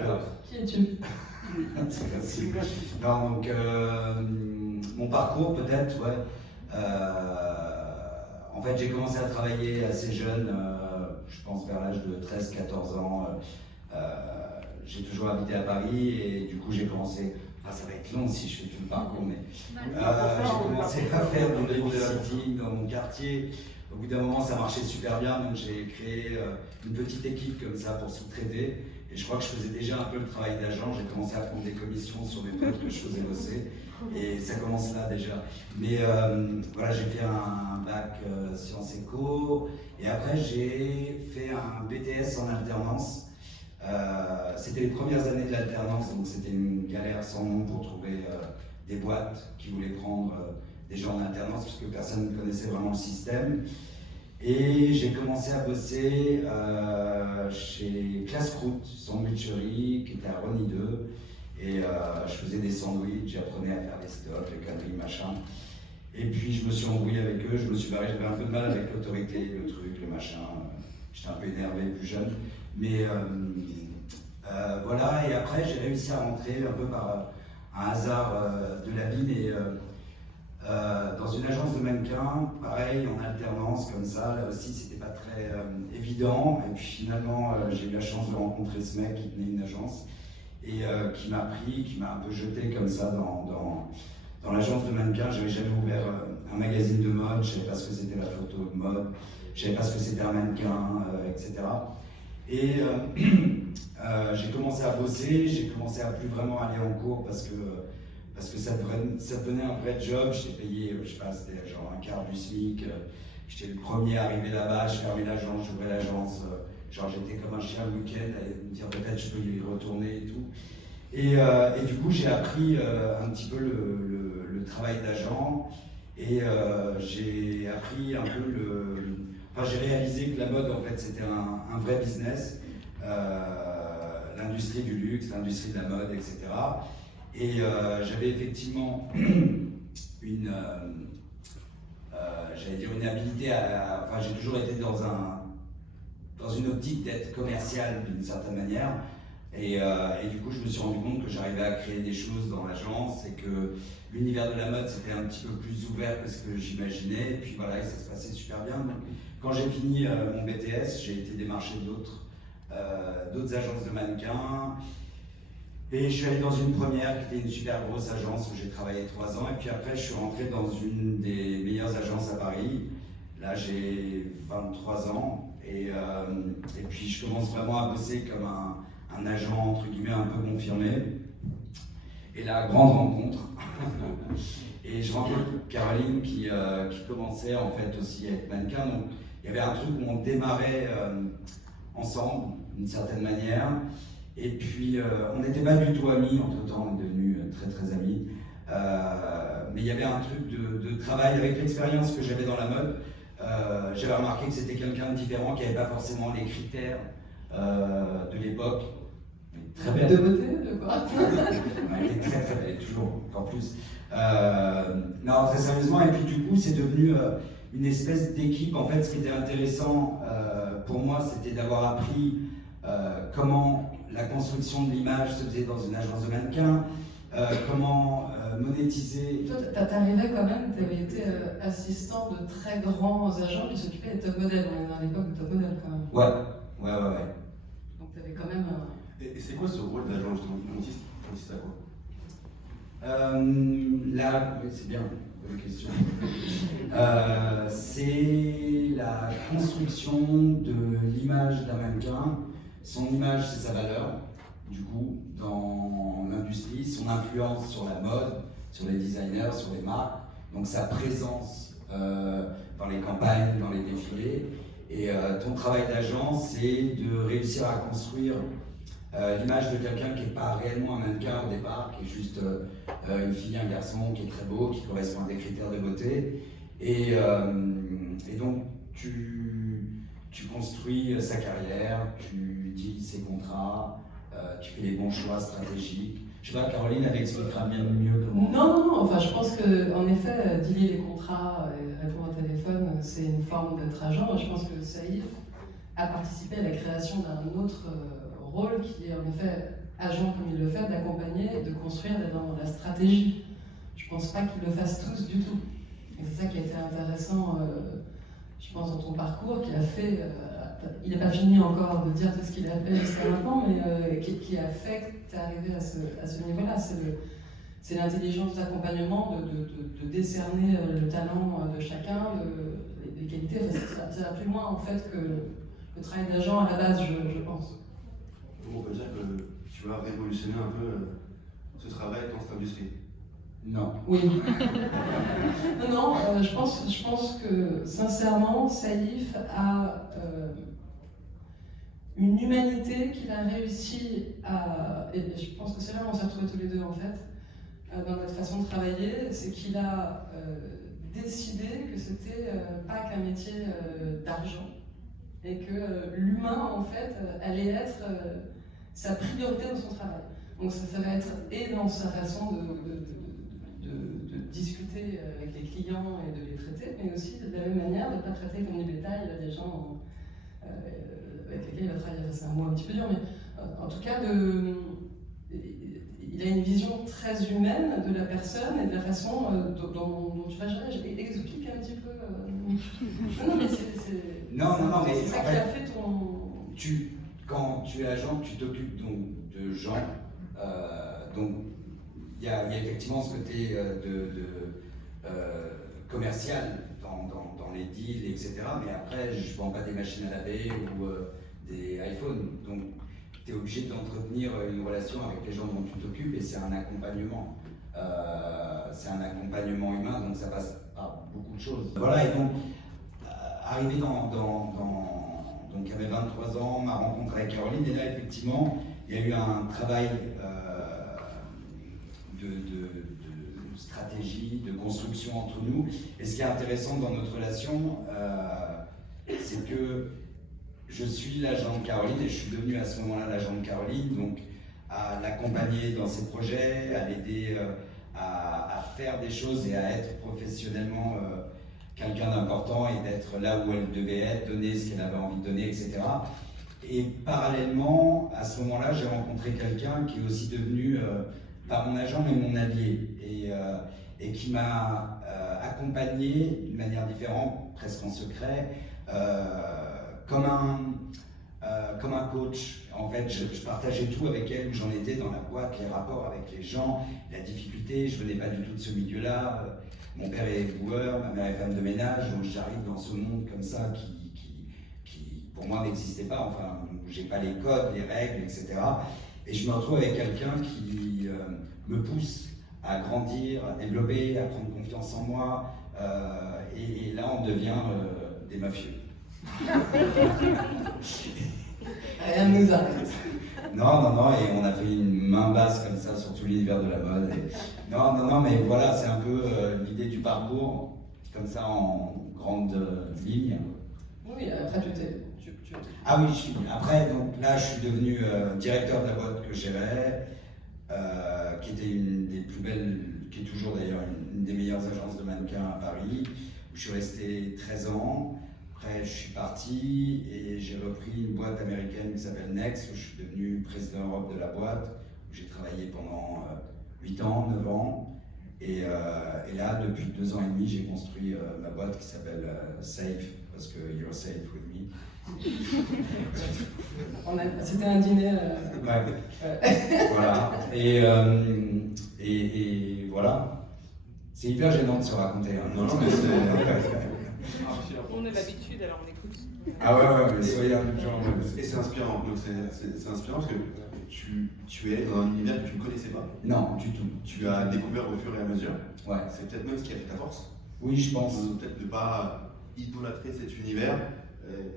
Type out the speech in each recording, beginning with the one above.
Alors, qui es-tu? c'est facile. Non, donc, mon parcours, peut-être, ouais. En fait, j'ai commencé à travailler assez jeune, je pense vers l'âge de 13-14 ans. J'ai toujours habité à Paris et du coup, j'ai commencé. Enfin, ça va être long si je fais tout le parcours, mais j'ai commencé à faire du babysitting dans mon quartier. Au bout d'un moment, ça marchait super bien, donc j'ai créé une petite équipe comme ça pour sous-traiter. Et je crois que je faisais déjà un peu le travail d'agent. J'ai commencé à prendre des commissions sur des potes que je faisais bosser. Et ça commence là déjà. Mais voilà, j'ai fait un bac sciences éco. Et après, j'ai fait un BTS en alternance. C'était les premières années de l'alternance, donc c'était une galère sans nom pour trouver des boîtes qui voulaient prendre des gens en alternance, puisque personne ne connaissait vraiment le système. Et j'ai commencé à bosser chez Classcroute, sandwicherie, qui était à Rony 2. Et je faisais des sandwichs, j'apprenais à faire des stocks, les conneries, machin. Et puis je me suis embrouillé avec eux, je me suis barré, j'avais un peu de mal avec l'autorité, le truc, le machin. J'étais un peu énervé, plus jeune. Mais voilà, et après j'ai réussi à rentrer un peu par un hasard de la vie, et dans une agence de mannequins, pareil, en alternance, comme ça. Là aussi, c'était pas très évident. Et puis finalement, j'ai eu la chance de rencontrer ce mec qui tenait une agence et qui m'a pris, qui m'a un peu jeté comme ça dans l'agence de mannequins. J'avais jamais ouvert un magazine de mode, je savais pas ce que c'était la photo de mode, je savais pas ce que c'était un mannequin, etc. Et j'ai commencé à bosser, j'ai commencé à plus vraiment aller en cours parce que ça devenait un vrai job. J'étais payé, je sais pas, c'était genre un quart du SMIC. J'étais le premier arrivé là-bas, je fermais l'agence, j'ouvrais l'agence. Genre j'étais comme un chien le week-end à me dire peut-être je peux y retourner et tout. Et du coup j'ai appris un petit peu le travail d'agent et j'ai appris un peu Enfin j'ai réalisé que la mode en fait c'était un vrai business. L'industrie du luxe, l'industrie de la mode, etc. Et j'avais effectivement une habilité enfin, j'ai toujours été dans une optique d'être commercial d'une certaine manière. Et du coup, je me suis rendu compte que j'arrivais à créer des choses dans l'agence et que l'univers de la mode, c'était un petit peu plus ouvert que ce que j'imaginais. Et puis voilà, et ça se passait super bien. Donc, quand j'ai fini mon BTS, j'ai été démarché d'autres agences de mannequins. Et je suis allé dans une première qui était une super grosse agence où j'ai travaillé 3 ans. Et puis après, je suis rentré dans une des meilleures agences à Paris. Là, j'ai 23 ans. Et puis, je commence vraiment à bosser comme un agent, entre guillemets, un peu confirmé. Et là, grande rencontre. Et je rencontre Caroline qui commençait en fait aussi à être mannequin. Donc, il y avait un truc où on démarrait ensemble, d'une certaine manière. Et puis, on n'était pas du tout amis, entre-temps, on est devenus très très amis. Mais il y avait un truc de travail avec l'expérience que j'avais dans la mode. J'avais remarqué que c'était quelqu'un de différent, qui n'avait pas forcément les critères de l'époque. Très belle. De beauté, de quoi? Elle était très très belle, toujours, encore plus. Non, très sérieusement, et puis du coup, c'est devenu une espèce d'équipe. En fait, ce qui était intéressant pour moi, c'était d'avoir appris comment la construction de l'image se faisait dans une agence de mannequins, comment monétiser. Toi, t'arrivais quand même, tu avais été assistant de très grands agents qui s'occupaient des top modèles. On est dans l'époque de top modèles quand même. Ouais. Donc tu avais quand même Et c'est quoi ce rôle d'agent justement? Consiste à quoi? Là, oui, c'est bien, bonne question. C'est la construction de l'image d'un mannequin. Son image, c'est sa valeur, du coup, dans l'industrie, son influence sur la mode, sur les designers, sur les marques, donc sa présence dans les campagnes, dans les défilés. Et ton travail d'agent, c'est de réussir à construire l'image de quelqu'un qui n'est pas réellement un mannequin au départ, qui est juste une fille, un garçon qui est très beau, qui correspond à des critères de beauté. Et donc, tu construis sa carrière, tu deals ses contrats, tu fais les bons choix stratégiques. Je sais pas, Caroline, elle expliquera bien mieux comment. Non, enfin je pense qu'en effet, dealer les contrats et répondre au téléphone, c'est une forme d'être agent. Je pense que Saïf a participé à la création d'un autre rôle qui est en effet, agent comme il le fait, d'accompagner, de construire dans la stratégie. Je pense pas qu'ils le fassent tous du tout. Et c'est ça qui a été intéressant, je pense, dans ton parcours, qui a fait, il n'a pas fini encore de dire tout ce qu'il a fait jusqu'à maintenant, mais qui a fait que tu es arrivé à ce niveau-là. C'est l'intelligence d'accompagnement, de décerner le talent de chacun, les qualités. Enfin, ça va plus loin en fait que le travail d'agent à la base, je pense. On peut dire que tu as révolutionné un peu ce travail dans cette industrie. Non. Oui. Non, je pense que sincèrement, Saïf a une humanité qu'il a réussi à. Et je pense que c'est là où on s'est retrouvés tous les deux en fait, dans notre façon de travailler, c'est qu'il a décidé que c'était pas qu'un métier d'argent et que l'humain en fait allait être sa priorité dans son travail. Donc ça va être et dans sa façon de discuter avec les clients et de les traiter, mais aussi de la même manière de ne pas traiter comme du bétail des gens avec lesquels il va travailler. C'est un mot un petit peu dur, mais en tout cas, il a une vision très humaine de la personne et de la façon dont tu vas gérer. Explique un petit peu. Non, mais c'est mais ça qui a fait ton. Quand tu es agent, tu t'occupes donc de gens, donc il y a effectivement ce côté commercial dans les deals, etc. Mais après, je ne vends pas des machines à laver ou des iPhones. Donc, tu es obligé d'entretenir une relation avec les gens dont tu t'occupes et c'est un accompagnement. C'est un accompagnement humain, donc ça passe par beaucoup de choses. Voilà, et donc, arrivé donc à mes 23 ans, ma rencontre avec Caroline, et là, effectivement, il y a eu un travail de stratégie, de construction entre nous. Et ce qui est intéressant dans notre relation, c'est que je suis l'agent de Caroline et je suis devenu à ce moment-là l'agent de Caroline, donc à l'accompagner dans ses projets, à l'aider à faire des choses et à être professionnellement quelqu'un d'important et d'être là où elle devait être, donner ce qu'elle avait envie de donner, etc. Et parallèlement, à ce moment-là, j'ai rencontré quelqu'un qui est aussi devenu, pas mon agent, mais mon allié, et qui m'a accompagné d'une manière différente, presque en secret, comme un coach. En fait, je partageais tout avec elle, où j'en étais dans la boîte, les rapports avec les gens, la difficulté. Je venais pas du tout de ce milieu-là. Mon père est éboueur, ma mère est femme de ménage, donc j'arrive dans ce monde comme ça qui pour moi n'existait pas, enfin, où j'ai pas les codes, les règles, etc. Et je me retrouve avec quelqu'un qui me pousse à grandir, à développer, à prendre confiance en moi, et là on devient des mafieux. Rien ne nous arrête. Non, et on a fait une main basse comme ça sur tout l'univers de la mode. Et... Non, mais voilà, c'est un peu l'idée du parcours, comme ça en grande ligne. Oui, après tu t'es... Ah oui, après, donc là, je suis devenu directeur de la boîte que je gérais, qui était une des plus belles, qui est toujours d'ailleurs une des meilleures agences de mannequins à Paris, où je suis resté 13 ans. Après, je suis parti et j'ai repris une boîte américaine qui s'appelle Next, où je suis devenu président Europe de la boîte, où j'ai travaillé pendant 8 ans, 9 ans. Et là, depuis 2 ans et demi, j'ai construit ma boîte qui s'appelle Safe, parce que you're safe with me. C'était un dîner. Ouais. Voilà. Et voilà. C'est hyper gênant de se raconter. Hein. Non, mais c'est. On a l'habitude, alors on écoute. Ah ouais, mais soyez indulgents. Et c'est inspirant. Donc c'est inspirant parce que tu es dans un univers que tu ne connaissais pas. Non, du tout. Tu as découvert au fur et à mesure. Ouais. C'est peut-être même ce qui a fait ta force. Oui, je pense. Peut-être de ne pas idolâtrer cet univers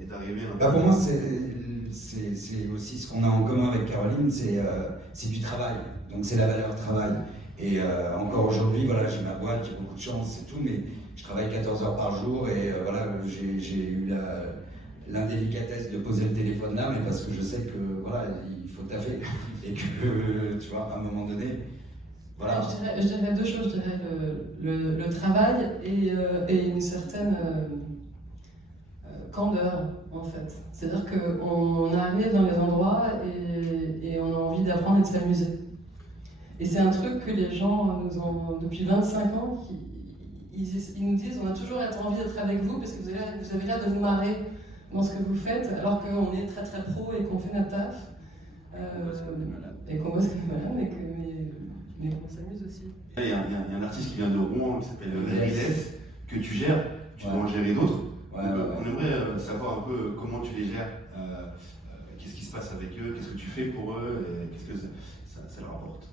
et d'arriver à un... Bah pour moi, c'est aussi ce qu'on a en commun avec Caroline, c'est du travail. Donc c'est la valeur travail. Et encore aujourd'hui, voilà, j'ai ma boîte, j'ai beaucoup de chance et tout, mais je travaille 14 heures par jour et voilà, j'ai eu l'indélicatesse de poser le téléphone là, mais parce que je sais que voilà, il faut taffer et que tu vois, à un moment donné, voilà. Je dirais 2 choses, je dirais le travail et une certaine candeur en fait. C'est-à-dire qu'on arrive dans les endroits et et on a envie d'apprendre et de s'amuser. Et c'est un truc que les gens nous ont, depuis 25 ans, ils nous disent on a toujours envie d'être avec vous parce que vous avez l'air de vous marrer dans ce que vous faites, alors qu'on est très très pro et qu'on fait notre taf. Et qu'on bosse comme des malades, mais qu'on s'amuse aussi. Il y a un artiste qui vient de Rouen qui s'appelle Rides, que tu gères, tu dois en gérer d'autres. On aimerait savoir un peu comment tu les gères, qu'est-ce qui se passe avec eux, qu'est-ce que tu fais pour eux, et qu'est-ce que ça leur apporte.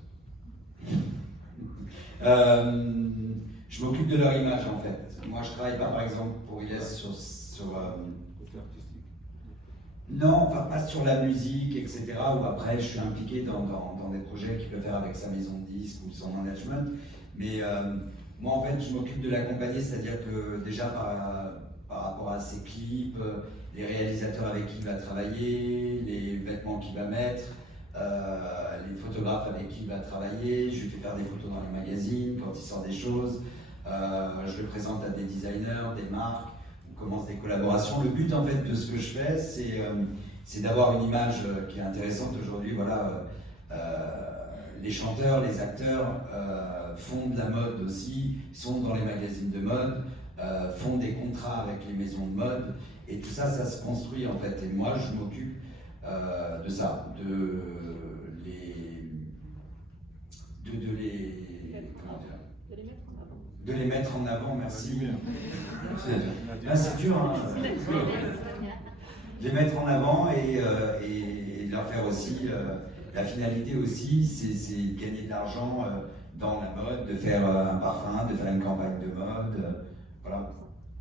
Je m'occupe de leur image en fait. Moi je travaille pas par exemple pour Rides sur non, enfin pas sur la musique, etc. Ou après je suis impliqué dans des projets qu'il peut faire avec sa maison de disques ou son management. Mais moi en fait je m'occupe de l'accompagner, c'est-à-dire que déjà par rapport à ses clips, les réalisateurs avec qui il va travailler, les vêtements qu'il va mettre, les photographes avec qui il va travailler, je lui fais faire des photos dans les magazines quand il sort des choses, je le présente à des designers, des marques. On commence des collaborations. Le but en fait de ce que je fais, c'est d'avoir une image qui est intéressante aujourd'hui. Voilà, les chanteurs, les acteurs font de la mode aussi, sont dans les magazines de mode, font des contrats avec les maisons de mode, et tout ça, ça se construit en fait. Et moi, je m'occupe de ça, de les mettre en avant. Merci. C'est dur, hein. Les mettre en avant et leur faire aussi, la finalité aussi, c'est de gagner de l'argent dans la mode, de faire un parfum, de faire une campagne de mode, voilà.